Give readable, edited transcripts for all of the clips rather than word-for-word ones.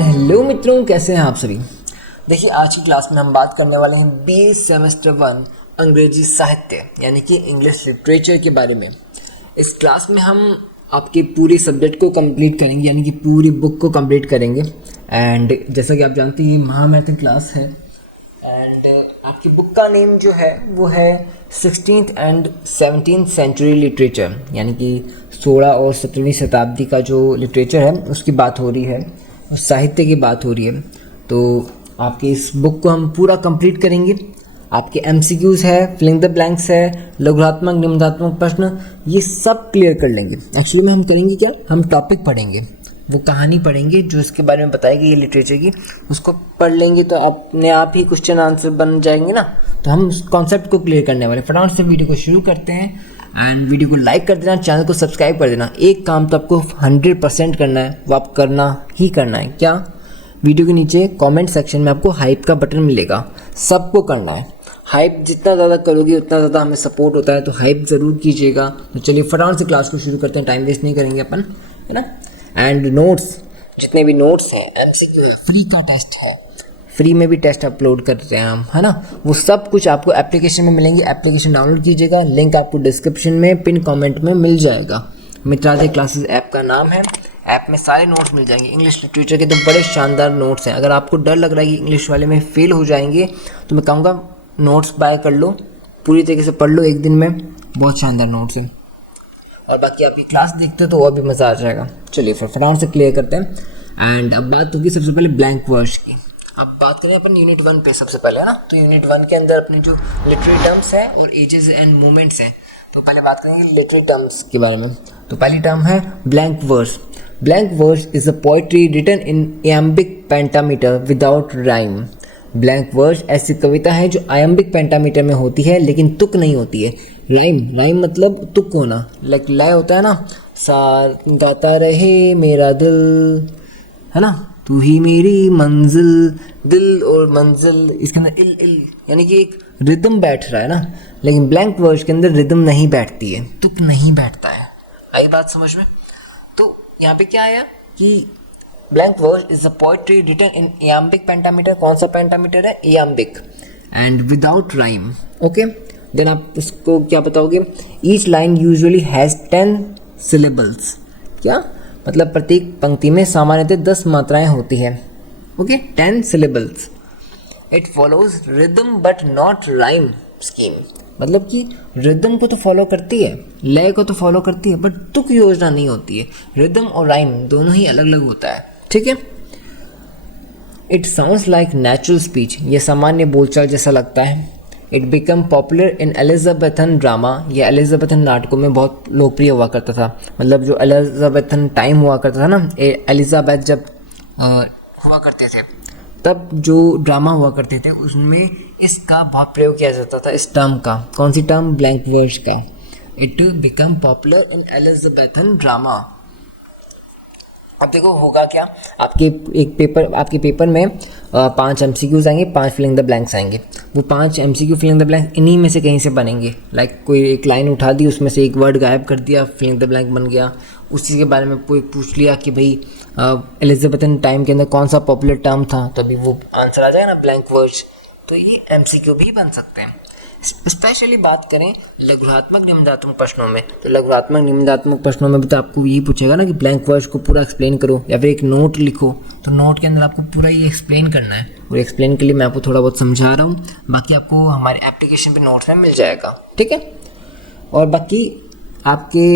Hello मित्रों, कैसे हैं आप सभी। देखिए, आज की क्लास में हम बात करने वाले हैं बी सेमेस्टर 1 अंग्रेजी साहित्य यानी कि इंग्लिश लिटरेचर के बारे में। इस क्लास में हम आपके पूरे सब्जेक्ट को कंप्लीट करेंगे यानी कि पूरी बुक को कंप्लीट करेंगे। एंड जैसा कि आप जानते हैं, ये महामैथन क्लास है। एंड आपकी बुक का नेम जो है वो है 16th and 17th century literature, यानी कि 16 और 17वीं शताब्दी का जो लिटरेचर है उसकी बात हो रही है और साहित्य की बात हो रही है। तो आपकी इस बुक को हम पूरा कंप्लीट करेंगे। आपके MCQs है, फिलिंग द ब्लैंक्स है, लघुरात्मक निबंधात्मक प्रश्न, ये सब क्लियर कर लेंगे। एक्चुअली में हम करेंगे क्या, हम टॉपिक पढ़ेंगे, वो कहानी पढ़ेंगे जो इसके बारे में बताएगी ये लिटरेचर की, उसको पढ़ लेंगे तो अपने आप ही क्वेश्चन आंसर बन जाएंगे ना। तो हम उस कॉन्सेप्ट को क्लियर करने वाले। फटाफट से वीडियो को शुरू करते हैं। एंड वीडियो को लाइक कर देना, चैनल को सब्सक्राइब कर देना। एक काम तो आपको 100% करना है, वो आप करना ही करना है। क्या? वीडियो के नीचे कमेंट सेक्शन में आपको हाइप का बटन मिलेगा, सबको करना है। हाइप जितना ज़्यादा करोगे उतना ज़्यादा हमें सपोर्ट होता है, तो हाइप ज़रूर कीजिएगा। तो चलिए फटाफट से क्लास को शुरू करते हैं, टाइम वेस्ट नहीं करेंगे अपन, है ना। एंड नोट्स, जितने भी नोट्स हैं, MCQ है, फ्री का टेस्ट है, फ्री में भी टेस्ट अपलोड करते हैं हम, है ना। वो सब कुछ आपको एप्लीकेशन में मिलेंगे। एप्लीकेशन डाउनलोड कीजिएगा, लिंक आपको डिस्क्रिप्शन में पिन कमेंट में मिल जाएगा। मित्रालय क्लासेस ऐप का नाम है। ऐप में सारे नोट्स मिल जाएंगे। इंग्लिश लिटरेचर के तो बड़े शानदार नोट्स हैं। अगर आपको डर लग रहा है कि इंग्लिश वाले में फेल हो जाएंगे तो मैं कहूँगा नोट्स बाय कर लो, पूरी तरीके से पढ़ लो एक दिन में, बहुत शानदार नोट्स हैं। और बाकी आपकी क्लास देखते हो तो और भी मज़ा आ जाएगा। चलिए फिर फटाफट से क्लियर करते हैं। एंड अब बात होगी सबसे पहले ब्लैंक वर्ड्स की। अब बात करें अपन यूनिट 1 पे सबसे पहले, है ना। तो यूनिट 1 के अंदर अपने जो लिटरेरी टर्म्स हैं और एजेस एंड मूवमेंट्स हैं, तो पहले बात करेंगे लिटरेरी टर्म्स के बारे में। तो पहली टर्म है blank verse. Blank verse is a poetry written in iambic pentameter without rhyme. Blank verse ऐसी कविता है जो iambic पेंटामीटर में होती है लेकिन तुक नहीं होती है। राइम मतलब तुक होना, लाइक लय होता है ना, सा गाता रहे मेरा दिल, है ना, तू ही मेरी मंजिल। दिल और मंजिल, इसके अंदर इल इल यानी कि एक रिदम बैठ रहा है ना। लेकिन ब्लैंक वर्स के अंदर रिदम नहीं बैठती है, तुक नहीं बैठता है। आई बात समझ में। तो यहाँ पे क्या आया कि blank verse is a poetry written in iambic pentameter. कौन सा पेंटामीटर है? iambic। And without rhyme. Okay, then आप उसको क्या बताओगे? Each line usually has 10 syllables. क्या मतलब? प्रत्येक पंक्ति में सामान्यतः 10 मात्राएं होती हैं। Okay, 10 syllables. It follows rhythm but not rhyme scheme. मतलब कि रिदम को तो फॉलो करती है, लय को तो फॉलो करती है, बट तुक योजना नहीं होती है। रिदम और राइम दोनों ही अलग अलग होता है, ठीक है। It sounds like natural speech. ये सामान्य बोलचाल जैसा लगता है। It become popular in Elizabethan drama. यह एलिजाबेथन नाटकों में बहुत लोकप्रिय हुआ करता था। मतलब जो एलिजाबेथन टाइम हुआ करता था ना, एलिजाबेथ जब हुआ करते थे तब जो ड्रामा हुआ करते थे उसमें इसका बहुत प्रयोग किया जाता था, इस टर्म का। कौन सी टर्म? ब्लैंक वर्स का। It become popular in Elizabethan drama. अब देखो होगा क्या, आपके पेपर में 5 MCQs आएंगे, 5 फिलिंग द ब्लैंक्स आएंगे। वो 5 MCQ फिलिंग द ब्लैंक इन्हीं में से कहीं से बनेंगे। लाइक कोई एक लाइन उठा दी, उसमें से एक वर्ड गायब कर दिया, फिलिंग द ब्लैंक बन गया। उस चीज़ के बारे में कोई पूछ लिया कि भाई एलिजाबेथन टाइम के अंदर कौन सा पॉपुलर टर्म था, तभी वो आंसर आ जाएगा ना, ब्लैंक वर्ड्स। तो ये MCQ भी बन सकते हैं। स्पेशली बात करें लघुरात्मक निबंधात्मक प्रश्नों में, तो लघुरात्मक निबंधात्मक प्रश्नों में भी तो आपको यही पूछेगा ना कि ब्लैंक वर्ड्स को पूरा एक्सप्लेन करो या फिर एक नोट लिखो। तो नोट के अंदर आपको पूरा ये एक्सप्लेन करना है, और एक्सप्लेन के लिए मैं आपको थोड़ा बहुत समझा रहा हूँ, बाकी आपको हमारे एप्लीकेशन पे नोट्स में मिल जाएगा, ठीक है। और बाकी आपके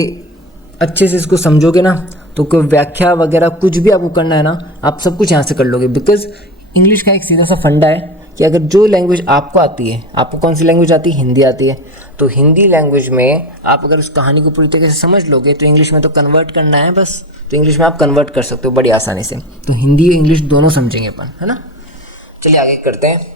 अच्छे से इसको समझोगे ना, तो कोई व्याख्या वगैरह कुछ भी आपको करना है ना, आप सब कुछ यहाँ से कर लोगे। बिकॉज इंग्लिश का एक सीधा सा फंडा है कि अगर जो लैंग्वेज आपको आती है, आपको कौन सी लैंग्वेज आती है? हिंदी आती है। तो हिंदी लैंग्वेज में आप अगर उस कहानी को पूरी तरीके से समझ लोगे तो इंग्लिश में तो कन्वर्ट करना है बस। तो इंग्लिश में आप कन्वर्ट कर सकते हो बड़ी आसानी से। तो हिंदी इंग्लिश दोनों समझेंगे अपन, है ना। चलिए आगे करते हैं।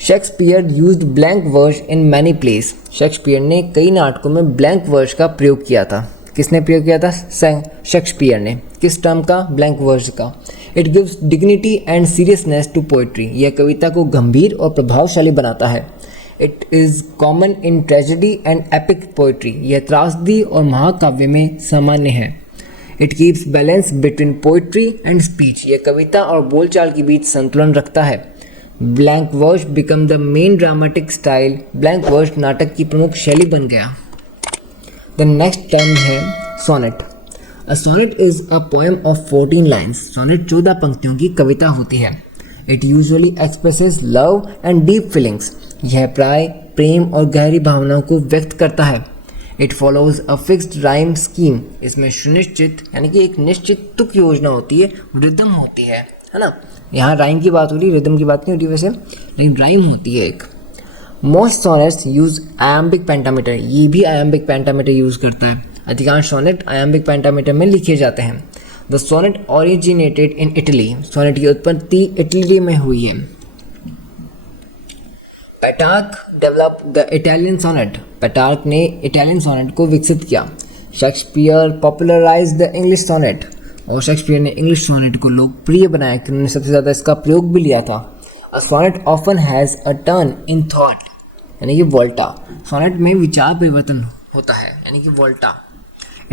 Shakespeare used blank verse in many place. Shakespeare ने कई नाटकों में ब्लैंक वर्स का प्रयोग किया था। किसने प्रयोग किया था? शेक्सपियर ने। किस टर्म का? ब्लैंक वर्स का। It gives dignity and seriousness to poetry. यह कविता को गंभीर और प्रभावशाली बनाता है। It is common in tragedy and epic poetry. यह त्रासदी और महाकाव्य में सामान्य है। It keeps balance between poetry and speech, यह कविता और बोलचाल के बीच संतुलन रखता है। Blank verse become the main dramatic style, blank verse नाटक की प्रमुख शैली बन गया। द नेक्स्ट टर्म है sonnet. A sonnet is a poem of 14 lines. Sonnet 14 पंक्तियों की कविता होती है। It usually expresses love and deep feelings, यह प्राय प्रेम और गहरी भावनाओं को व्यक्त करता है। It follows a fixed rhyme scheme, इसमें सुनिश्चित यानी कि एक निश्चित तुक योजना होती है, रिदम होती है ना। यहाँ राइम की बात हो रही, रिदम की बात नहीं हो रही वैसे, लेकिन राइम होती है एक। Most sonnets use iambic pentameter, ये भी आयम्बिक पेंटामीटर यूज करता है। अधिकांश सोनेट आयम्बिक पेंटामीटर में लिखे जाते हैं। The sonnet originated in Italy, sonnet की उत्पत्ति इटली में हुई है। Petrarch develop the Italian sonnet, Petrarch ने इटालियन सोनेट को विकसित किया। Shakespeare popularize the English sonnet, और शेक्सपियर ने इंग्लिश सोनेट को लोकप्रिय बनाया कि उन्होंने सबसे ज़्यादा इसका प्रयोग भी लिया था। A sonnet often has a turn in thought, यानी कि वोल्टा, सोनेट में विचार परिवर्तन होता है यानी कि वोल्टा।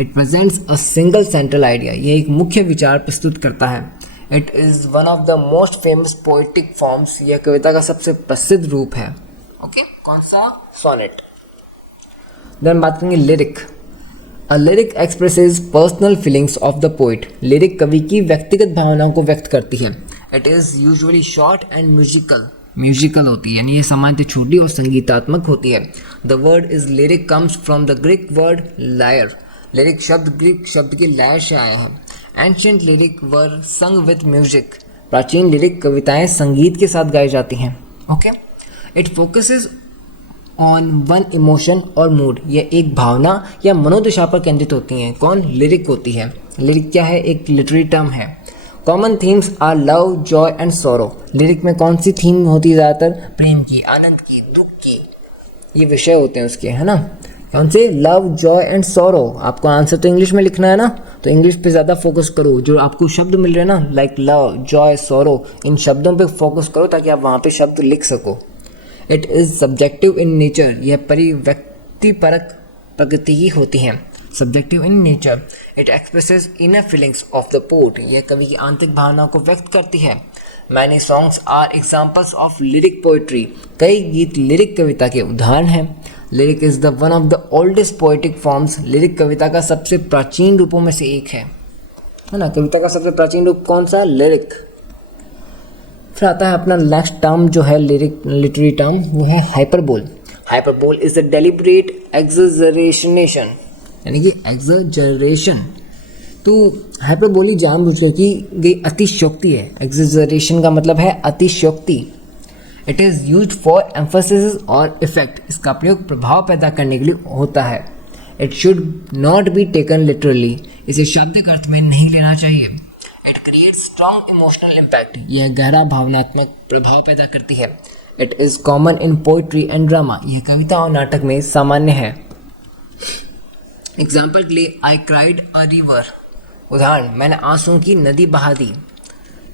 It presents a single central idea, यह एक मुख्य विचार प्रस्तुत करता है। It is one of the most famous poetic forms, यह कविता का सबसे प्रसिद्ध रूप है। ओके, कौन सा? सोनेट। देन बात करेंगे lyric. A lyric expresses personal feelings of the poet, lyric कवि की व्यक्तिगत भावनाओं को व्यक्त करती है। It is usually short and musical होती है, यानी ये सामान्यतः छोटी और संगीतात्मक होती है। The word is lyric comes from the Greek word lyre, lyric शब्द ग्रीक शब्द के लायर से आया है। एंशिएंट लिरिक वर संग विथ म्यूजिक, प्राचीन लिरिक कविताएं संगीत के साथ गाई जाती हैं। Okay, it focuses on one emotion और मूड, यह एक भावना या मनोदशा पर केंद्रित होती हैं। कौन? लिरिक होती है। लिरिक क्या है? एक लिटरेरी टर्म है। Common themes are love, joy and sorrow, lyric में कौन सी थीम होती है? ज़्यादातर प्रेम की, आनंद की, दुख की, ये विषय होते हैं उसके, है ना। कौन से? Love, joy and sorrow. आपको आंसर तो इंग्लिश में लिखना है ना, तो इंग्लिश पे ज़्यादा फोकस करो। जो आपको शब्द मिल रहे हैं ना, लाइक लव, जॉय, सॉरो, इन शब्दों पे फोकस करो ताकि आप वहाँ पे शब्द लिख सको। It is subjective in nature, यह परिव्यक्तिपरक प्रकृति की होती हैं। Subjective in nature, it expresses inner feelings of the poet, यह कवि की आंतरिक भावनाओं को व्यक्त करती है। Many songs are examples of lyric poetry, कई गीत लिरिक कविता के उदाहरण हैं। Lyric is the one of the oldest poetic forms, lyric कविता का सबसे प्राचीन रूपों में से एक है ना। कविता का सबसे प्राचीन रूप कौन सा? लिरिक। फिर आता है अपना नेक्स्ट टर्म जो है लिरिक लिटरेरी टर्म, वो है hyperbole. Hyperbole is the deliberate exaggeration, यानी कि एक्सजरेशन। तो हाइपरबोली जानबूझकर की गई अतिशयोक्ति है। एक्सजरेशन का मतलब है अतिशयोक्ति। It is used for emphasis और इफेक्ट, इसका प्रयोग प्रभाव पैदा करने के लिए होता है। It should not be taken literally, इसे शाब्दिक अर्थ में नहीं लेना चाहिए। It creates strong emotional impact, यह गहरा भावनात्मक प्रभाव पैदा करती है। It is common in poetry and drama, यह कविता और नाटक में सामान्य है। एग्जाम्पल के लिए, आई क्राइड अ रिवर, उदाहरण, मैंने आंसुओं की नदी बहा दी।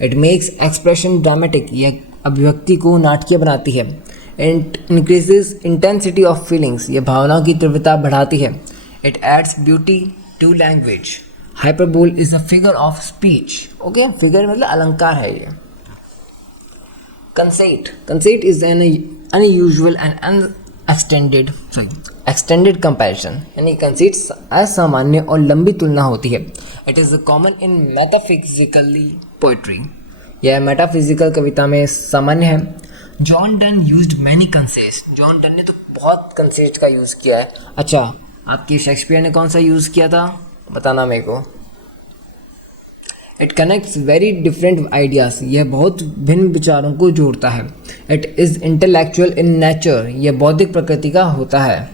इट मेक्स एक्सप्रेशन ड्रामेटिक, यह अभिव्यक्ति को नाटकीय बनाती है। It increases intensity of feelings, यह भावनाओं की तीव्रता बढ़ाती है। It adds beauty to language. Hyperbole is a figure of speech. Okay, figure मतलब अलंकार है ये। Conceit is an unusual and extended comparison, यानी कंसेट असामान्य और लंबी तुलना होती है। It is common in metaphysically poetry, यह मेटाफिजिकल कविता में सामान्य है। John Donne used many conceits, John Donne ने तो बहुत कंसेट का यूज़ किया है। अच्छा, आपके शेक्सपियर ने कौन सा यूज़ किया था बताना मेरे को। It connects very different ideas, यह बहुत भिन्न विचारों को जोड़ता है। It is intellectual in nature, यह बौद्धिक प्रकृति का होता है।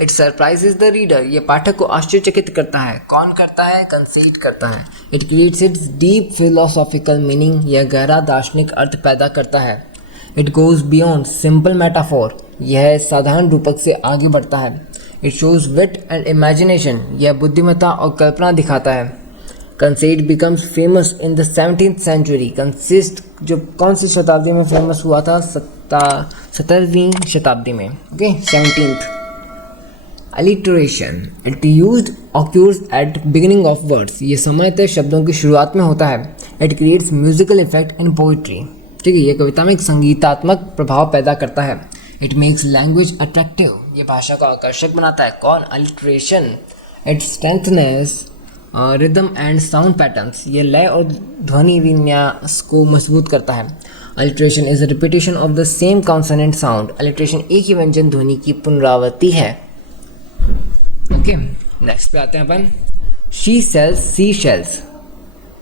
इट सरप्राइजेज द रीडर, यह पाठक को आश्चर्यचकित करता है। कौन करता है? कंसेट करता है। It creates its deep philosophical meaning, यह गहरा दार्शनिक अर्थ पैदा करता है। It goes beyond simple metaphor, यह साधारण रूपक से आगे बढ़ता है। It shows wit and imagination, यह बुद्धिमत्ता और कल्पना दिखाता है। Conceit becomes famous in the 17th century, conceit जो कौन सी शताब्दी में फेमस हुआ था? 17वीं शताब्दी में। Okay, 17th। Alliteration it used occurs at beginning of words, ये सामान्यतः शब्दों की शुरुआत में होता है. It creates musical effect in poetry, ठीक है, ये कविता में एक संगीतात्मक प्रभाव पैदा करता है. इट मेक्स लैंग्वेज अट्रैक्टिव, ये भाषा को आकर्षक बनाता है. कौन? Alliteration. It strengthens rhythm and sound patterns, ये लय और ध्वनि विन्यास को मजबूत करता है. Alliteration is a repetition of the same consonant sound, alliteration एक ही व्यंजन ध्वनि की पुनरावृत्ति है. ओके, नेक्स्ट पे आते हैं अपन. She sells sea shells,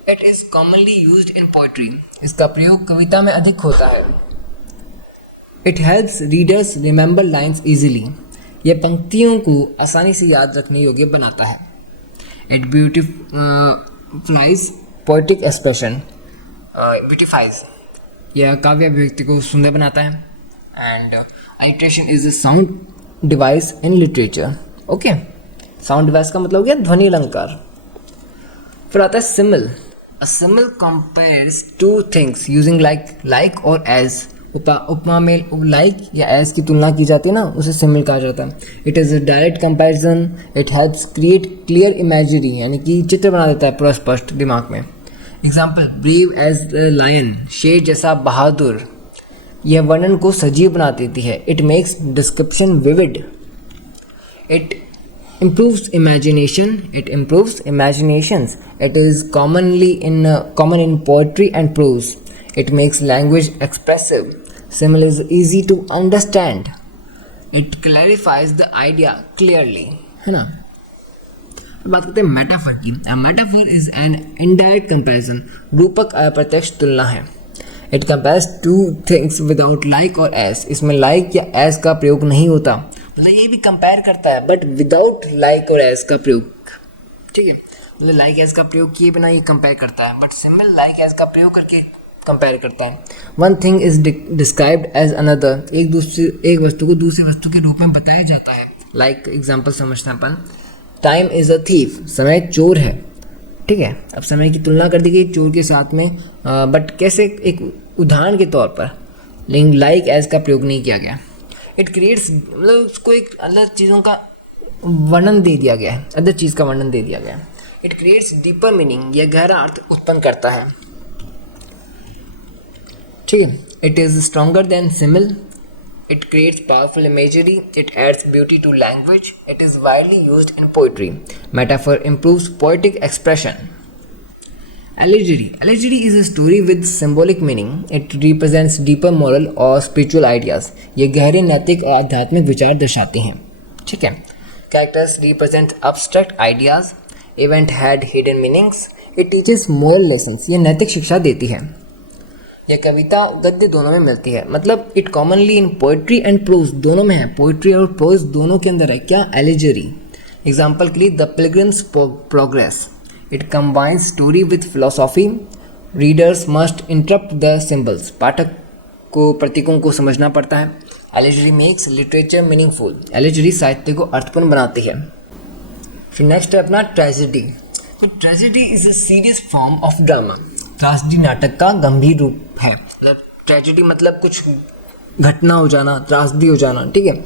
it is commonly used in poetry, इसका प्रयोग कविता में अधिक होता है. It helps readers remember lines easily, यह पंक्तियों को आसानी से याद रखने योग्य बनाता है. It beautifies poetic expression, beautifies, यह काव्य अभिव्यक्ति को सुंदर बनाता है. And alliteration is a sound device in literature. Okay, sound device का मतलब हो गया ध्वनि अलंकार. फिर आता है simile. A simile compares two things using like और एज. उपमा में लाइक या एज की तुलना की जाती है ना, उसे सिमिल कहा जाता है. It is a direct comparison. It helps create clear imagery, यानी कि चित्र बना देता है पूरा स्पष्ट दिमाग में. एग्जाम्पल, ब्रेव एज लायन, शेर जैसा बहादुर, यह वर्णन को सजीव बना देती है. It makes description vivid. It improves imagination. It improves imaginations. It is common in poetry and prose. It makes language expressive. Simile is easy to understand. It clarifies the idea clearly, है ना. बात करते हैं metaphor की. A metaphor is an indirect comparison. रूपक अप्रत्यक्ष तुलना है. It compares two things without like or as. इसमें like या as का प्रयोग नहीं होता, मतलब ये भी कंपेयर करता है बट विदाउट लाइक और एज का प्रयोग, ठीक है. मतलब लाइक एज का प्रयोग किए बिना ये कंपेयर करता है, बट सिमिल लाइक एज का प्रयोग करके कंपेयर करता है. One thing is described as another, एक वस्तु को दूसरी वस्तु के रूप में बताया जाता है. लाइक एग्जाम्पल समझते हैं अपन. टाइम इज अ थीफ, समय चोर है, ठीक है. अब समय की तुलना कर दी गई चोर के साथ में, बट कैसे, एक उदाहरण के तौर पर, लेकिन लाइक एज का प्रयोग नहीं किया गया. इट क्रिएट्स, मतलब उसको एक अलग चीज़ों का वर्णन दे दिया गया है, अदर चीज़ का वर्णन दे दिया गया है. इट क्रिएट्स डीपर मीनिंग, यह गहरा अर्थ उत्पन्न करता है, ठीक है. It is stronger than simile. It creates powerful imagery. It adds beauty to language. It is widely used in poetry. Metaphor improves poetic expression. Allegory. Allegory is a story with symbolic meaning. It represents deeper moral or spiritual ideas. ये गहरे नैतिक और आध्यात्मिक विचार दर्शाते हैं, ठीक है. Characters represent abstract ideas. Event had hidden meanings. It teaches moral lessons. ये नैतिक शिक्षा देती है. यह कविता गद्य दोनों में मिलती है, मतलब it commonly in poetry and prose, दोनों में है. पोइट्री और प्रोज दोनों के अंदर है क्या, एलिजरी. एग्जाम्पल के लिए the pilgrims progress. It combines story with philosophy. Readers must interpret the symbols. पाठक को प्रतीकों को समझना पड़ता है. Allegory makes literature meaningful. Allegory साहित्य को अर्थपूर्ण बनाती है. फिर नेक्स्ट है अपना ट्रेजेडी. तो tragedy is a serious form of drama. त्रासदी नाटक का गंभीर रूप है. मतलब ट्रेजेडी मतलब कुछ घटना हो जाना, त्रासदी हो जाना, ठीक है.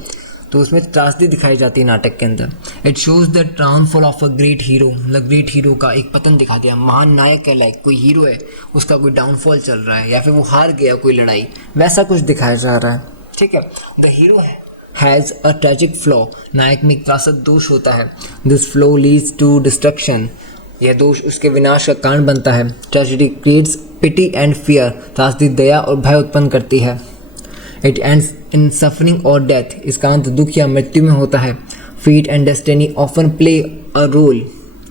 तो उसमें त्रासदी दिखाई जाती है नाटक के अंदर. It shows the downfall of a great hero, मतलब ग्रेट हीरो का एक पतन दिखा दिया. महान नायक है, लाइक कोई हीरो है, उसका कोई डाउनफॉल चल रहा है या फिर वो हार गया कोई लड़ाई, वैसा कुछ दिखाया जा रहा है, ठीक है. The hero has a tragic flaw, नायक में एक त्रासद दोष होता है. This flaw leads to destruction, यह दोष उसके विनाश का कारण बनता है. Tragedy creates pity and fear, त्रासदी दया और भय उत्पन्न करती है. इट एंड्स इन सफरिंग और डेथ, इसका अंत दुख या मृत्यु में होता है. Fate and destiny often play a role,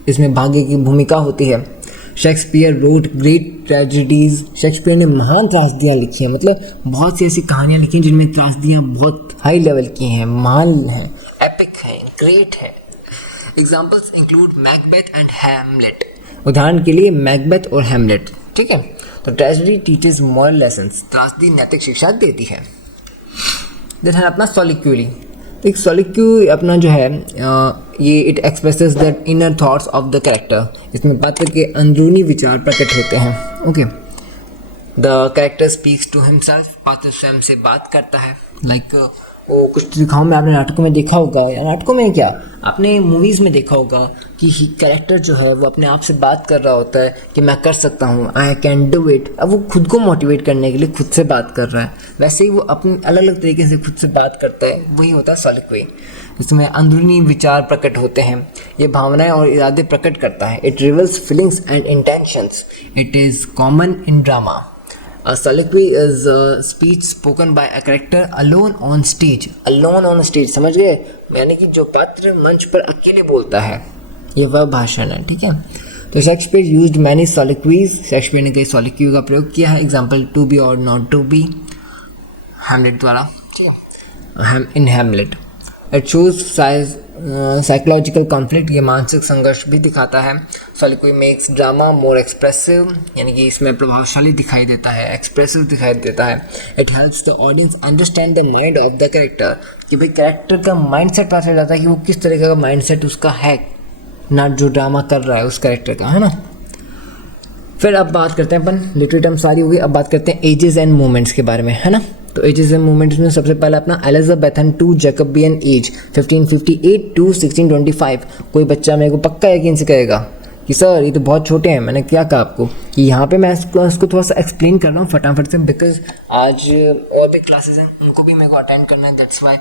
इसमें भाग्य की भूमिका होती है. Shakespeare road great tragedies, Shakespeare ने महान त्रासदियाँ लिखी हैं, मतलब बहुत सी ऐसी कहानियाँ लिखी हैं जिनमें त्रासदियाँ बहुत हाई लेवल की हैं, महान हैं, एपिक हैं, ग्रेट हैं. Examples include Macbeth and Hamlet. उदाहरण के लिए मैकबेथ और हैमलेट, ठीक है. तो ट्रेजेडी टीचेस मॉरल लेसन्स, त्रासदी नैतिक शिक्षा देती है. जैसे अपना सॉलिक्यूली. एक सॉलिक्यू अपना जो है ये it expresses the inner thoughts of the character. इसमें पात्र के अंदरूनी विचार प्रकट होते हैं. Okay. The character speaks to himself, पात्र स्वयं से बात करता है. लाइक वो कुछ दिखाओं में आपने नाटकों में देखा होगा, या नाटकों में क्या, आपने मूवीज़ में देखा होगा कि कैरेक्टर जो है वो अपने आप से बात कर रहा होता है कि मैं कर सकता हूँ, आई कैन डू इट। अब वो खुद को मोटिवेट करने के लिए खुद से बात कर रहा है, वैसे ही वो अपने अलग अलग तरीके से खुद से बात करता है, वही होता है सॉलिक्वी। इसमें अंदरूनी विचार प्रकट होते हैं, ये भावनाएं और इरादे प्रकट करता है। It reveals feelings and intentions. It is common in drama. A soliloquy is a speech spoken by a character alone on stage. Alone on stage, समझ गए, यानी कि जो पात्र मंच पर अकेले बोलता है, ये वह भाषण है, ठीक है। तो Shakespeare used many soliloquies, Shakespeare ने कई soliloquy का प्रयोग किया है। एग्जाम्पल टू बी और नॉट टू बी, हैमलेट द्वारा, ठीक है, in Hamlet. It shows psychological conflict, ये मानसिक संघर्ष भी दिखाता है। soliloquy makes drama more expressive, यानी कि इसमें प्रभावशाली दिखाई देता है, एक्सप्रेसिव दिखाई देता है। It helps the audience understand the mind of the character, कि भाई कैरेक्टर का माइंडसेट पता चल जाता है कि वो किस तरीके का माइंडसेट उसका है, ना जो ड्रामा कर रहा है उस कैरेक्टर का, है ना। फिर अब बात करते हैं अपन, लिटरेरी टर्म सारी हो गई, अब बात करते हैं एजेस एंड मूवमेंट्स के बारे में, है ना। तो एजेस एंड मूवमेंट्स में सबसे पहले अपना Elizabethan to Jacobean age 1558 to 1625। कोई बच्चा मेरे को पक्का यकीन से कहेगा कि सर ये तो बहुत छोटे हैं। मैंने क्या कहा आपको कि यहाँ पे मैं इसको थोड़ा सा एक्सप्लेन कर रहा हूँ फटाफट से, बिकॉज आज और भी क्लासेस हैं उनको भी मेरे को अटेंड करना है, दैट्स वाई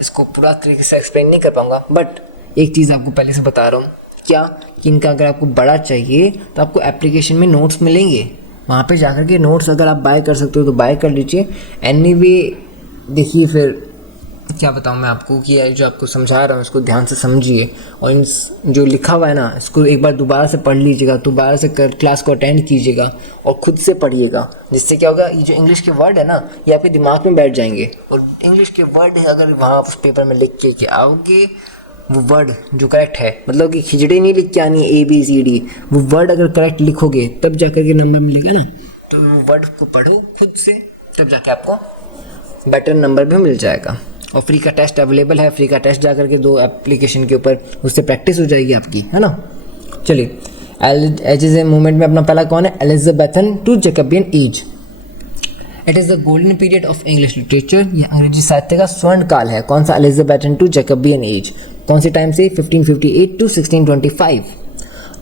इसको पूरा तरीके से एक्सप्लेन नहीं कर पाऊँगा। बट एक चीज़ आपको पहले से बता रहा हूँ, क्या कि इनका अगर आपको बड़ा चाहिए तो आपको एप्लीकेशन में नोट्स मिलेंगे, वहाँ पे जाकर के नोट्स अगर आप बाय कर सकते हो तो बाय कर लीजिए। एनीवे देखिए, फिर क्या बताऊँ मैं आपको कि ये जो आपको समझा रहा हूँ इसको ध्यान से समझिए, और इन जो लिखा हुआ है ना इसको एक बार दोबारा से पढ़ लीजिएगा, दोबारा से क्लास को अटेंड कीजिएगा और खुद से पढ़िएगा, जिससे क्या होगा, ये जो इंग्लिश के वर्ड है ना ये आपके दिमाग में बैठ जाएंगे। और इंग्लिश के वर्ड अगर वहाँ आप उस पेपर में लिख के आओगे, वो वर्ड जो करेक्ट है, मतलब कि खिचड़ी नहीं लिख के आनी ABCD, वो वर्ड अगर करेक्ट लिखोगे तब जाकर के नंबर मिलेगा ना। तो वो वर्ड को पढ़ो खुद से, तब जाके आपको बेटर नंबर भी मिल जाएगा। और फ्री का टेस्ट अवेलेबल है, फ्री का टेस्ट जाकर के 2 एप्लीकेशन के ऊपर, उससे प्रैक्टिस हो जाएगी आपकी, है ना। चलिए, एजेस एंड मूवमेंट में अपना पहला कौन है, Elizabethan to Jacobean age. It is the golden period of English literature, ये अंग्रेजी साहित्य का स्वर्ण काल है। कौन सा, एलिजाबेथन टू जैकबियन एज। कौन से टाइम से, 1558 to 1625।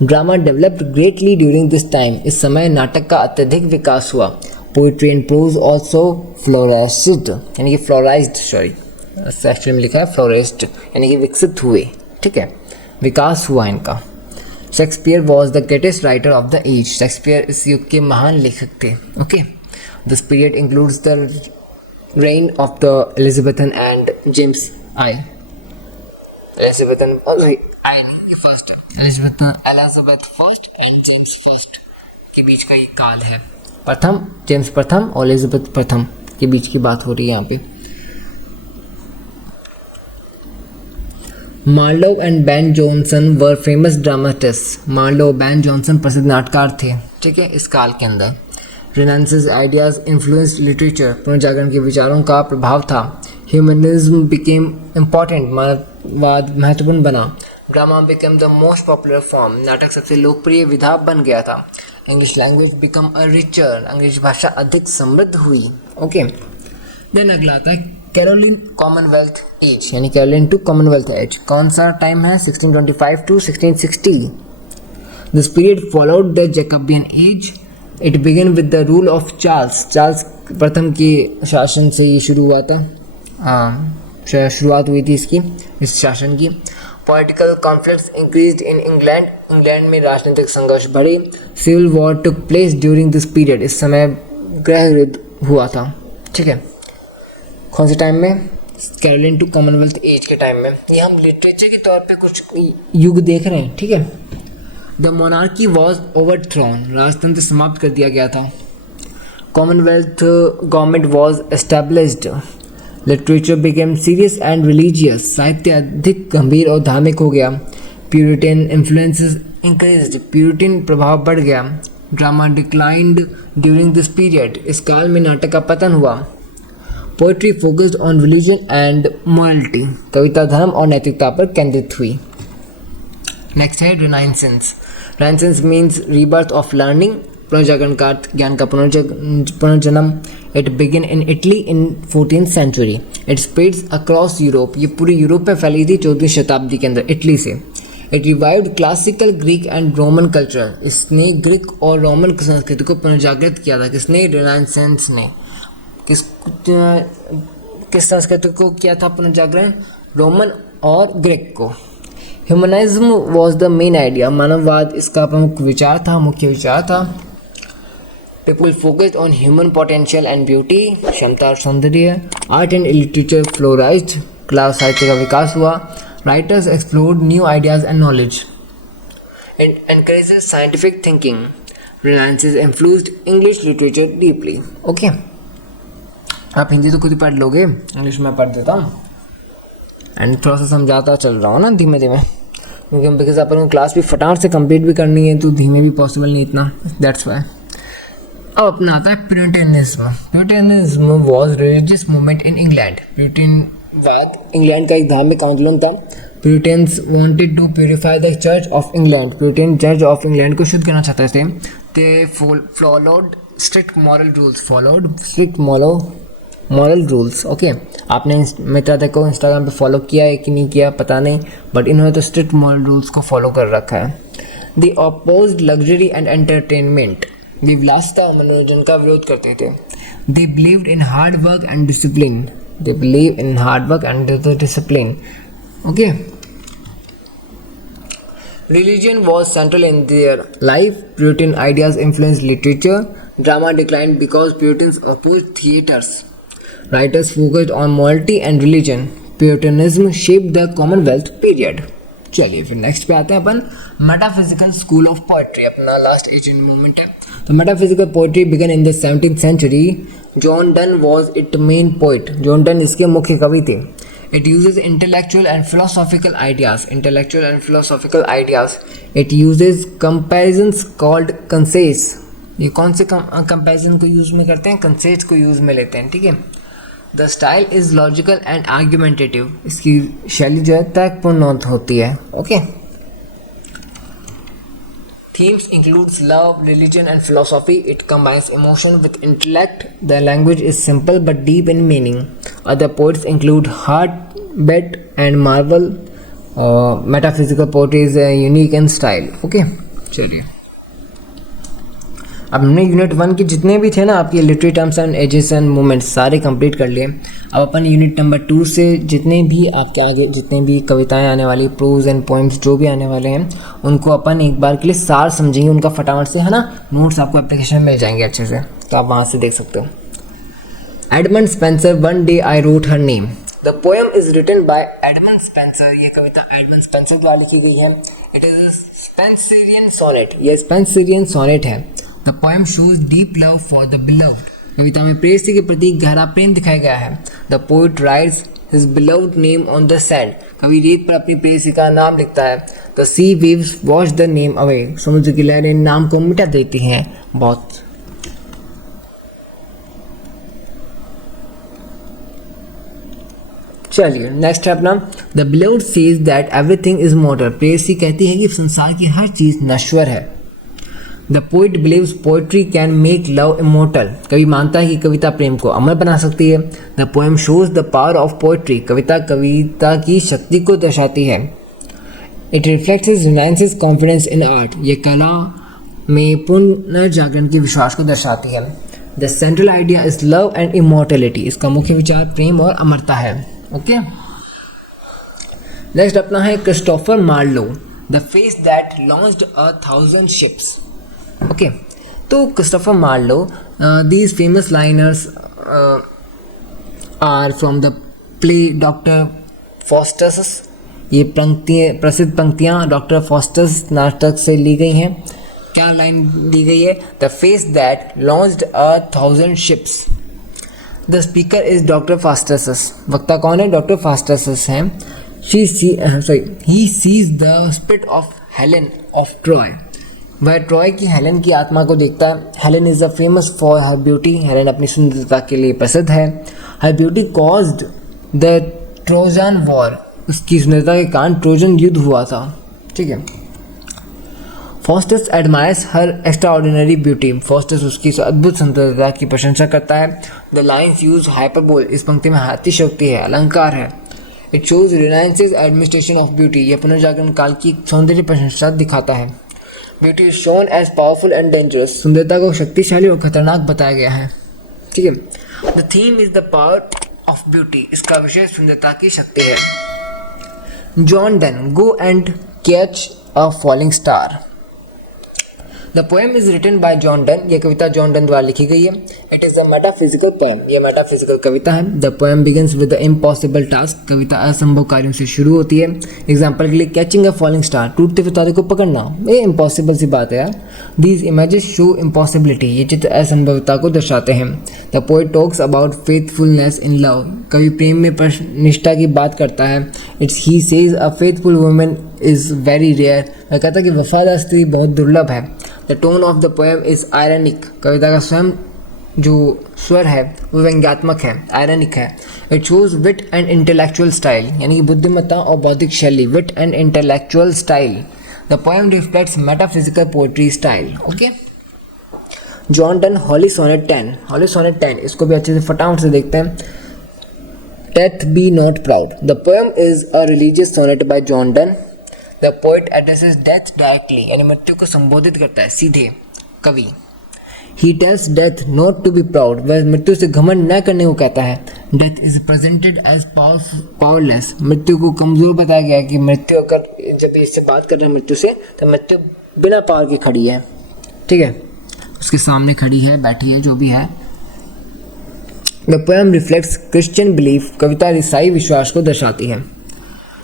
Drama developed greatly during this time, इस समय नाटक का अत्यधिक विकास हुआ। Poetry and prose also flourished, यानी कि फ्लोराइज्ड, सॉरी एक्चुअली में लिखा है फ्लोरिस्ड, यानी कि विकसित हुए, ठीक है, विकास हुआ इनका। Shakespeare was the greatest writer of the age, Shakespeare इस युग के महान लेखक थे, okay. This period includes the reign of the Elizabethan and James I. Elizabethan, I नहीं, ये फर्स्ट है, Elizabeth first and James first के बीच का ये काल है। प्रथम, जेम्स प्रथम और एलिजाबेथ प्रथम के बीच की बात हो रही है यहाँ पे। Marlowe and Ben Jonson were famous dramatist, Marlowe Ben Jonson प्रसिद्ध नाटककार थे, ठीक है, इस काल के अंदर। रेनेसांस आइडियाज इन्फ्लुएंस्ड लिटरेचर, पुनर्जागरण के विचारों का प्रभाव था। ह्यूमनिज्म बिकेम इम्पॉर्टेंट, मानववाद महत्वपूर्ण बना। Drama become the most popular form, नाटक सबसे लोकप्रिय विधा बन गया था। English language become a richer, अंग्रेजी भाषा अधिक समृद्ध हुई, ओके। देन अगला आता है कैरोलिन कॉमनवेल्थ एज, यानी कैरोलिन टू कॉमनवेल्थ एज। कौन सा टाइम है, 1625 to 1660। This period followed the Jacobean age. It begin with the rule of Charles प्रथम के शासन से ये शुरू हुआ था, शुरुआत हुई थी इसकी, इस शासन की। Political conflicts increased in England में राजनीतिक संघर्ष बढ़े। Civil war took place during this period, इस समय गृह युद्ध हुआ था, ठीक है। कौन से टाइम में, कैरोलिन टू कॉमनवेल्थ एज के टाइम में। ये हम लिटरेचर के तौर पे कुछ युग देख रहे हैं, ठीक है। द मोनार्की वॉज ओवरथ्रोन, राजतंत्र समाप्त कर दिया गया था। Commonwealth government was established. Literature became serious and religious, साहित्य अधिक गंभीर और धार्मिक हो गया। प्यूरिटन इन्फ्लुएंसेस इंक्रीज्ड, प्यूरिटन प्रभाव बढ़ गया। Drama declined during this period, इस काल में नाटक का पतन हुआ। Poetry focused on religion and morality, कविता धर्म और नैतिकता पर केंद्रित हुई। नेक्स्ट है Renaissance. Renaissance means rebirth of learning पुनर्जागरण का अर्थ ज्ञान का पुनर्जन्म। It begin in Italy in 14th century. It spreads across Europe, ये पूरी यूरोप में फैली थी 14वीं शताब्दी के अंदर इटली से। It revived classical Greek and Roman culture, इसने ग्रीक और रोमन संस्कृति को पुनर्जागृत किया था। किसने? रिनाइसेंस ने। किस संस्कृति को किया था पुनर्जागरण? रोमन और ग्रीक को। Humanism was the main idea, मानववाद इसका प्रमुख विचार था, मुख्य विचार था। People focused on human potential and beauty, क्षमता और सौंदर्य। आर्ट एंड लिटरेचर फ्लोराइज्ड, कला साहित्य का विकास हुआ। Writers explored new ideas and knowledge. It encourages scientific thinking. Renaissance influenced English literature deeply. Okay, आप हिंदी तो खुद ही पढ़ लोगे, इंग्लिश में पढ़ देता हूँ एंड थोड़ा सा समझाता चल रहा हूँ ना धीमे धीमे, क्योंकि बिकॉज अपन को क्लास भी फटाफट से कंप्लीट भी करनी है, तो धीमे भी पॉसिबल नहीं इतना, दैट्स वाई। अब अपना आता है puritanism. Puritanism was religious movement in England. प्यूरिटनवाद इंग्लैंड का एक धार्मिक आंदोलन था। Puritans wanted to purify the Church of England. Puritan Church of England को शुद्ध करना चाहते थे। They followed strict moral rules, moral rules. Okay, आपने मित्रा देखो इंस्टाग्राम पे फॉलो किया है कि नहीं किया पता नहीं, बट इन्होंने तो स्ट्रिक्ट मॉरल रूल्स को फॉलो कर रखा है। दे अपोज्ड लग्जरी एंड एंटरटेनमेंट, वे विलासिता और मनोरंजन का विरोध करते थे। They believed in hard work and discipline, okay. Religion was central in their life. Puritan ideas influenced literature. Drama declined because Puritans opposed theatres. Writers focused on morality and religion. Puritanism shaped the Commonwealth period. चलिए फिर next पे आते हैं अपन metaphysical school of poetry, अपना last Asian movement है। तो metaphysical poetry began in the 17th century. John Donne was it main poet, John Donne इसके मुख्य कवि थे। It uses intellectual and philosophical ideas. It uses comparisons called conceits. ये कौन से कंपैरिजन को यूज़ में करते हैं? कंसेट्स को यूज़ में लेते हैं, ठीक है। The style is logical and argumentative, इसकी शैली जो है तर्कपूर्ण होती है, okay. Themes includes love, religion and philosophy. It combines emotion with intellect. The language is simple but deep in meaning. Other poets include Heartbed and Marvel. Metaphysical poetry is unique in style. Okay, चलिए अब हमने unit 1 के जितने भी थे ना आपके literary terms and ages and movements सारे कंप्लीट कर लिए। अब अपन यूनिट नंबर 2 से जितने भी आपके आगे जितने भी कविताएं आने वाली, प्रोज एंड पोएम्स जो भी आने वाले हैं, उनको अपन एक बार के लिए सार समझेंगे उनका फटाफट से, है ना। नोट्स आपको एप्लीकेशन में मिल जाएंगे अच्छे से, तो आप वहाँ से देख सकते हो। Edmund Spenser, one day I wrote her name. The poem is written by Edmund Spenser, ये कविता एडमंड स्पेंसर द्वारा लिखी गई है। इट इज स्पेंसरियन सोनेट, ये स्पेंसरियन सोनेट है। The poem shows deep love for the beloved, कविता में प्रेयसी के प्रति गहरा प्रेम दिखाया गया है। The poet writes his beloved name on the sand, कवि रेत पर अपनी प्रेयसी का नाम लिखता है। The sea waves wash the name away, समुद्र की लहरें नाम को मिटा देती हैं। बहुत चलिए नेक्स्ट है अपना the beloved says that everything is mortal, प्रेयसी कहती है कि संसार की हर चीज नश्वर है। The poet believes poetry can make love immortal, कवि मानता है कि कविता प्रेम को अमर बना सकती है। The poem shows the power of poetry, कविता की शक्ति को दर्शाती है। It reflects Renaissance confidence in art, ये कला में पुनर्जागरण के विश्वास को दर्शाती है। The central idea is love and immortality, इसका मुख्य विचार प्रेम और अमरता है, ओके। नेक्स्ट अपना है Christopher Marlowe, the face that launched 1,000 ships, okay. तो Christopher Marlowe, these famous liners are from the play Doctor Faustus, ये प्रसिद्ध पंक्तियाँ डॉक्टर फॉस्टस नाटक से ली गई हैं। क्या लाइन दी गई है? The face that launched 1,000 ships. The speaker is Doctor Faustus, वक्ता कौन है? डॉक्टर फास्टस हैं। He sees the spirit of Helen of Troy, वह ट्रॉय की हेलेन की आत्मा को देखता है। Helen is the famous for her beauty, Helen अपनी सुंदरता के लिए प्रसिद्ध है। Her beauty caused the Trojan war, उसकी सुंदरता के कारण ट्रोजन युद्ध हुआ था, ठीक है। फॉस्टस एडमायर्स हर एक्स्ट्राऑर्डिनरी ब्यूटी, फॉस्टस उसकी अद्भुत सुंदरता की प्रशंसा करता है। द लाइन्स यूज हाइपरबोल, इस पंक्ति में अतिशयोक्ति है, अलंकार है। It shows Renaissance administration of beauty, यह पुनर्जागरण काल की सौंदर्य प्रशंसा दिखाता है। Beauty is shown as powerful and dangerous, सुंदरता को शक्तिशाली और खतरनाक बताया गया है। ठीक है। The theme is the power of beauty, इसका विषय सुंदरता की शक्ति है। John Donne, go and catch a falling star. The poem is written by John Donne, यह कविता जॉन डन द्वारा लिखी गई है। It is a metaphysical poem, यह मेटाफिजिकल कविता है। The poem begins with the impossible task, कविता असंभव कार्यों से शुरू होती है। एग्जाम्पल के लिए कैचिंग अ फॉलिंग स्टार, टूटते हुए तारे को पकड़ना, ये इम्पॉसिबल सी बात है यार। दीज इमेजेस शो इम्पॉसिबिलिटी, ये चित्र असंभवता को दर्शाते हैं। The poet talks about faithfulness in love, कवि प्रेम में निष्ठा की बात करता है। It's he says a faithful woman is very rare, वह कहता है कि वफादार स्त्री बहुत दुर्लभ है। The tone of the poem is ironic, कविता का स्वयं जो स्वर है वो व्यंग्यात्मक है, आयरनिक है। It shows wit and intellectual style, यानी कि बुद्धिमत्ता और बौद्धिक शैली, wit and intellectual style. The poem reflects metaphysical poetry style. Okay. John Donne, holy sonnet 10, holy sonnet 10, इसको भी अच्छे से फटाफट से देखते हैं। Death be not proud, the poem is a religious sonnet by John Donne. The poet addresses death directly, यानी मृत्यु को संबोधित करता है सीधे कवि। He tells death not to be proud, वह मृत्यु से घमंड न करने को कहता है। Death is presented as powerless, मृत्यु को कमजोर बताया गया कि मृत्यु अगर जब इससे बात कर रहे हैं मृत्यु से, तो मृत्यु बिना पावर की खड़ी है। ठीक है, उसके सामने खड़ी है, बैठी है, जो भी है। The poem reflects Christian belief, कविता ईसाई विश्वास को दर्शाती है।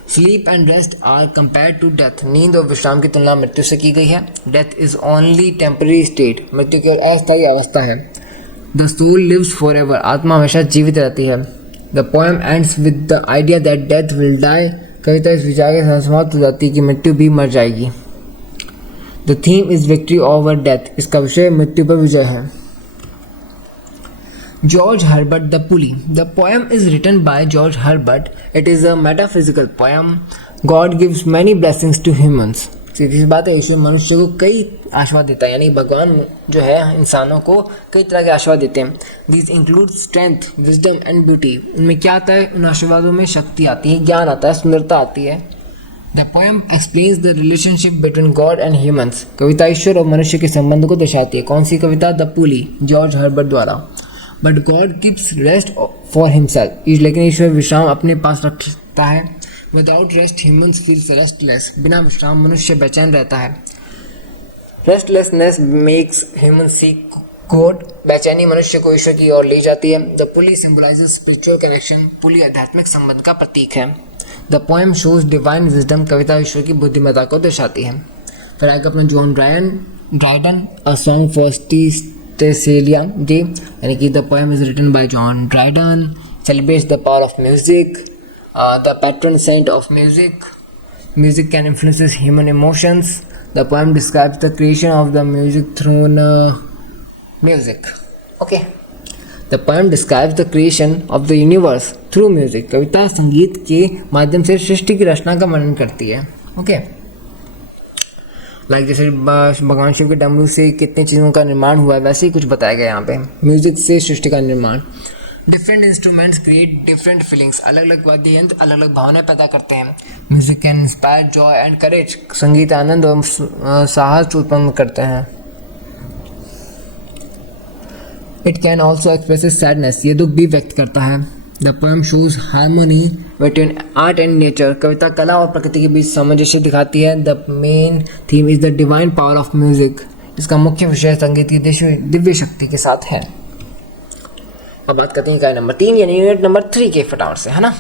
Sleep and rest are compared to death, नींद और विश्राम की तुलना मृत्यु से की गई है। Death is only temporary state, मृत्यु केवल अस्थायी अवस्था है। The soul lives for ever, आत्मा हमेशा जीवित रहती है। The poem ends with the idea that death will die, कविता इस विचार के साथ समाप्त हो जाती है कि मृत्यु भी मर जाएगी। The theme is victory over death, इसका विषय मृत्यु पर विजय है। George Herbert The Pulley. The poem is written by George Herbert. It is a metaphysical poem. God gives many blessings to humans. सीधी सी बात है, ईश्वर मनुष्य को कई आशीर्वाद देता है, यानी भगवान जो है इंसानों को कई तरह के आशीर्वाद देते हैं। These include strength, wisdom and beauty. उनमें क्या आता है? उन आशीर्वादों में शक्ति आती है, ज्ञान आता है, सुंदरता आती है। The poem explains the relationship between God and humans. कविता ईश्वर और मनुष्य के संबंध को दर्शाती है। कौन सी कविता? The Pulley, जॉर्ज हर्बर्ट द्वारा। But God gives rest for himself, लेकिन ईश्वर विश्राम अपने पास रखता है। Without rest humans feels restless, बिना विश्राम मनुष्य बेचैन रहता है। Restlessness makes human seek God, बेचैनी मनुष्य को ईश्वर की ओर ले जाती है। The pulley symbolizes spiritual connection, pulley आध्यात्मिक संबंध का प्रतीक है। The poem shows divine wisdom, कविता ईश्वर की बुद्धिमत्ता को दर्शाती है। फिर आगे अपना John Dryden, a song for Thessalia Day, यानी कि the poem is written by John Dryden, celebrates the power of music, the patron saint of music, music can influences human emotions. The poem describes the creation of the music through music. Okay, the poem describes the creation of the universe through music, कविता संगीत के माध्यम से सृष्टि की रचना का वर्णन करती है। ओके, लाइक जैसे भगवान शिव के डमरू से कितनी चीज़ों का निर्माण हुआ है, वैसे ही कुछ बताया गया यहाँ पे। म्यूजिक से सृष्टि का निर्माण। Different instruments create different feelings, अलग अलग वाद्य यंत्र अलग अलग भावनाएं पैदा करते हैं। Music can inspire joy and courage, संगीत आनंद और साहस उत्पन्न करते हैं। It can also express sadness, ये दुख भी व्यक्त करता है। The poem shows harmony between art and nature, कविता कला और प्रकृति के बीच सामंजस्य दिखाती है। The main theme is the divine power of music, इसका मुख्य विषय संगीत की दिव्य शक्ति के साथ है। अब बात करते हैं इकाई नंबर 3 यानी यूनिट नंबर 3 के फटाफट से, है ना।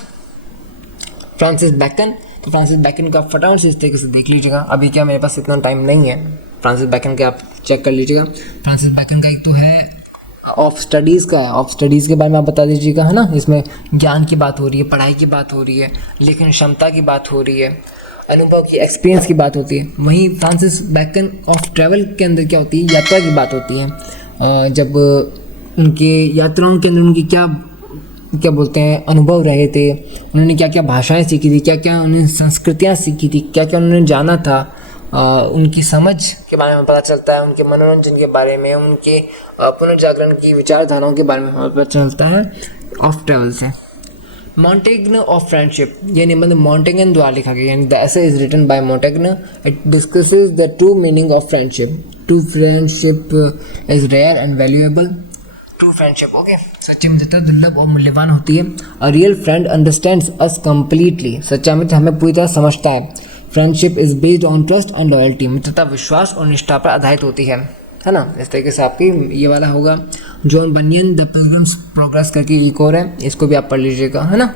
फ्रांसिस बैकन, तो फ्रांसिस बैकन का फटाफट से इस तरीके से देख लीजिएगा। अभी क्या मेरे पास इतना टाइम नहीं है, फ्रांसिस बैकन के आप चेक कर लीजिएगा। फ्रांसिस बैकन का एक तो है ऑफ स्टडीज़ का है, ऑफ स्टडीज़ के बारे में आप बता दीजिएगा, है ना। इसमें ज्ञान की बात हो रही है, पढ़ाई की बात हो रही है, लेखन क्षमता की बात हो रही है, अनुभव की, एक्सपीरियंस की बात होती है। वहीं फ्रांसिस बैकन ऑफ ट्रैवल के अंदर क्या होती है? यात्रा की बात होती है। जब उनके यात्राओं के अंदर उनकी क्या बोलते हैं अनुभव रहे थे, उन्होंने क्या क्या भाषाएं सीखी थी, क्या क्या उन्होंने संस्कृतियाँ सीखी थी, क्या क्या उन्होंने जाना था, उनकी समझ के बारे में पता चलता है, उनके मनोरंजन के बारे में, उनके पुनर्जागरण की विचारधाराओं के बारे में हमें पता चलता है ऑफ ट्रैवल से। मॉन्टेग्न ऑफ फ्रेंडशिप, ये निबंध मॉन्टेग्न द्वारा लिखा गया, यानी the essay is written by Montaigne. It discusses the true meaning of friendship. True friendship is rare and valuable. True friendship, okay, सच्ची मित्रता दुर्लभ और मूल्यवान होती है। A real friend understands us completely, सच्चा मित्र हमें पूरी तरह समझता है। Friendship is based on trust and loyalty, मित्रता विश्वास और निष्ठा पर आधारित होती है ना। इस तरीके से आपकी ये वाला होगा। John banyan the pilgrims progress करके एक और है, इसको भी आप पढ़ लीजिएगा, है ना।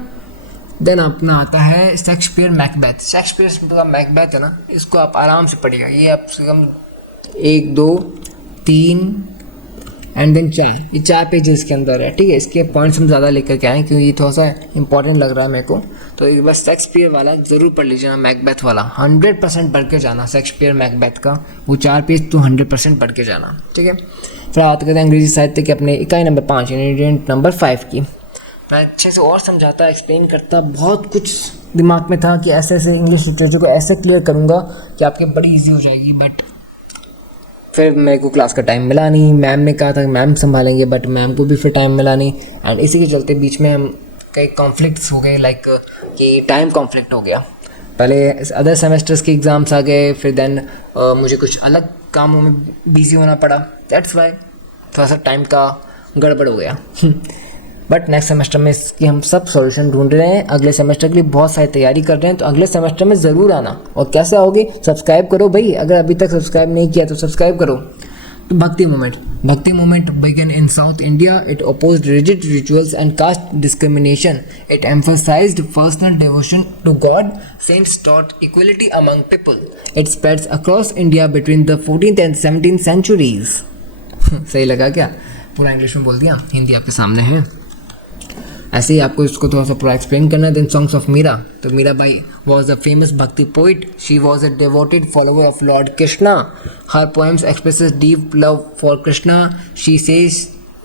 देन अपना आता है शेक्सपियर मैकबेथ। शेक्सपियर का मैकबेथ है ना, इसको आप आराम से पढ़िएगा। ये आपसे कम 1 2 3 एंड देन 4, ये 4 पेज इसके अंदर है, ठीक है। इसके पॉइंट्स हम ज़्यादा लेकर के आए क्योंकि ये थोड़ा सा इंपॉर्टेंट लग रहा है मेरे को। तो एक बार शेक्सपियर वाला ज़रूर पढ़ लीजिए ना, मैकबेथ वाला 100% पढ़ के जाना। शेक्सपियर मैकबेथ का वो 4 पेज तो 100% पढ़ के जाना, ठीक है। फिर बात करते हैं अंग्रेजी साहित्य के अपने इकाई नंबर 5 इंग्रेडिएंट नंबर 5 की। मैं अच्छे से और समझाता, एक्सप्लेन करता, बहुत कुछ दिमाग में था कि ऐसे ऐसे इंग्लिश लिटरेचर को ऐसे क्लियर करूँगा कि आपके बड़ी ईजी हो जाएगी, बट फिर मेरे को क्लास का टाइम मिला नहीं। मैम ने कहा था कि मैम संभालेंगे, बट मैम को भी फिर टाइम मिला नहीं। एंड इसी के चलते बीच में हम कई कॉन्फ्लिक्ट्स हो गए, लाइक कि टाइम कॉन्फ्लिक्ट हो गया। पहले अदर सेमेस्टर्स के एग्ज़ाम्स आ गए, फिर देन मुझे कुछ अलग कामों में बिजी होना पड़ा। दैट्स वाई थोड़ा सा टाइम का गड़बड़ हो गया। बट नेक्स्ट सेमेस्टर में इसकी हम सब सॉल्यूशन ढूंढ रहे हैं। अगले सेमेस्टर के लिए बहुत सारी तैयारी कर रहे हैं, तो अगले सेमेस्टर में ज़रूर आना। और कैसे आओगे, सब्सक्राइब करो भाई, अगर अभी तक सब्सक्राइब नहीं किया तो सब्सक्राइब करो। तो Bhakti movement began in South India. It opposed rigid rituals and caste discrimination. It emphasized personal devotion to God. Saints taught equality among people. It spreads across India between the 14th and 17th centuries। सही लगा क्या? पूरा English में बोल दिया, हिंदी आपके सामने है। ऐसे ही आपको इसको थोड़ा सा पूरा एक्सप्लेन करना है। देन सॉन्ग्स ऑफ मीरा, तो Meera Bai was a famous Bhakti poet. She was a devoted follower of Lord Krishna. Her poems expresses deep love for Krishna. She says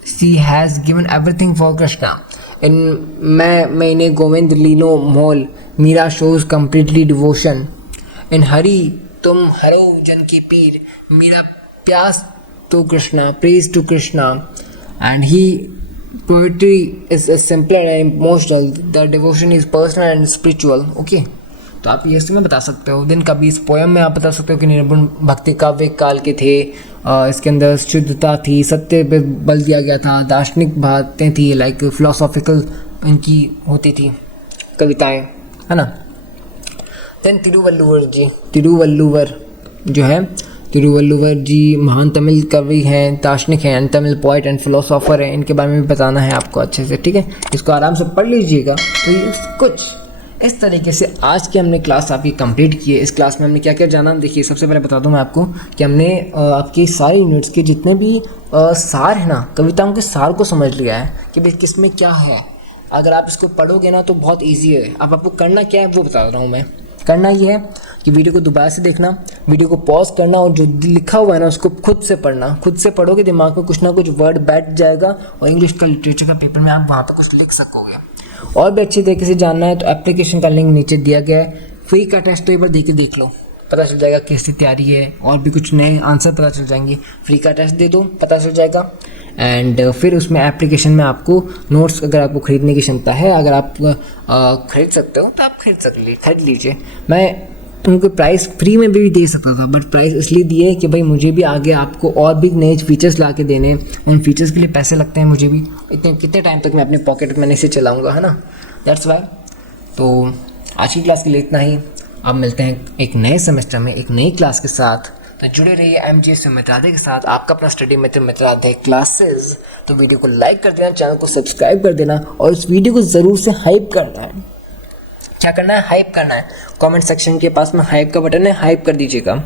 she has given everything for Krishna. In मैंने गोविंद लीनो मोल, Meera shows completely devotion. In Hari तुम हरो जन की पीर, मीरा प्यास to Krishna, praise to Krishna, and poetry is simpler and emotional. The devotion is personal and spiritual. Okay, तो आप ये इसमें बता सकते हो। दिन कभी इस पोएम में आप बता सकते हो कि निर्गुण भक्ति काव्य काल के थे। इसके अंदर शुद्धता थी, सत्य पे बल दिया गया था, दार्शनिक बातें थी, लाइक फिलोसॉफिकल इनकी होती थी कविताएं, है ना। देन तिरुवल्लुवर जो है, तिरुवल्लुवर जी महान तमिल कवि हैं, दार्शनिक हैं, तमिल पोइट एंड फिलोसोफर हैं। इनके बारे में भी बताना है आपको अच्छे से, ठीक है। इसको आराम से पढ़ लीजिएगा। तो ये कुछ इस तरीके से आज की हमने क्लास आपकी कंप्लीट की है। इस क्लास में हमने क्या क्या जाना, देखिए सबसे पहले बता दूं मैं आपको कि हमने आपकी सारी यूनिट्स के जितने भी सार है ना, कविताओं के सार को समझ लिया है कि भाई किस में क्या है। अगर आप इसको पढ़ोगे ना तो बहुत ईजी है। अब आपको करना क्या है वो बता रहा हूँ मैं। करना ये है कि वीडियो को दोबारा से देखना, वीडियो को पॉज करना और जो लिखा हुआ है ना उसको खुद से पढ़ना। खुद से पढ़ोगे दिमाग में कुछ ना कुछ वर्ड बैठ जाएगा और इंग्लिश का लिटरेचर का पेपर में आप वहाँ पर कुछ लिख सकोगे। और भी अच्छी तरीके से जानना है तो एप्लीकेशन का लिंक नीचे दिया गया है। फ्री का टेस्ट तो एक बार देख लो, पता चल जाएगा कैसी तैयारी है, और भी कुछ नए आंसर पता चल जाएंगे। फ्री का टेस्ट दे दो, पता चल जाएगा। एंड फिर उसमें एप्लीकेशन में आपको नोट्स, अगर आपको ख़रीदने की क्षमता है, अगर आप खरीद सकते हो तो आप खरीद लीजिए। मैं उनको प्राइस फ्री में भी दे सकता था, बट प्राइस इसलिए दिए कि भाई मुझे भी आगे आपको और भी नए फीचर्स ला के देने, उन फीचर्स के लिए पैसे लगते हैं मुझे भी। कितने टाइम तक मैं अपने पॉकेट मनी से चलाऊँगा, है ना। That's why. तो आज की क्लास के लिए इतना ही। अब मिलते हैं एक नए सेमेस्टर में एक नई क्लास के साथ। तो जुड़े रहिए MGS मित्राधे के साथ, आपका अपना स्टडी मित्र मित्राधे क्लासेस। तो वीडियो को लाइक कर देना, चैनल को सब्सक्राइब कर देना और इस वीडियो को ज़रूर से हाइप करना है। क्या करना है? हाइप करना है। कमेंट सेक्शन के पास में हाइप का बटन है, हाइप कर दीजिएगा।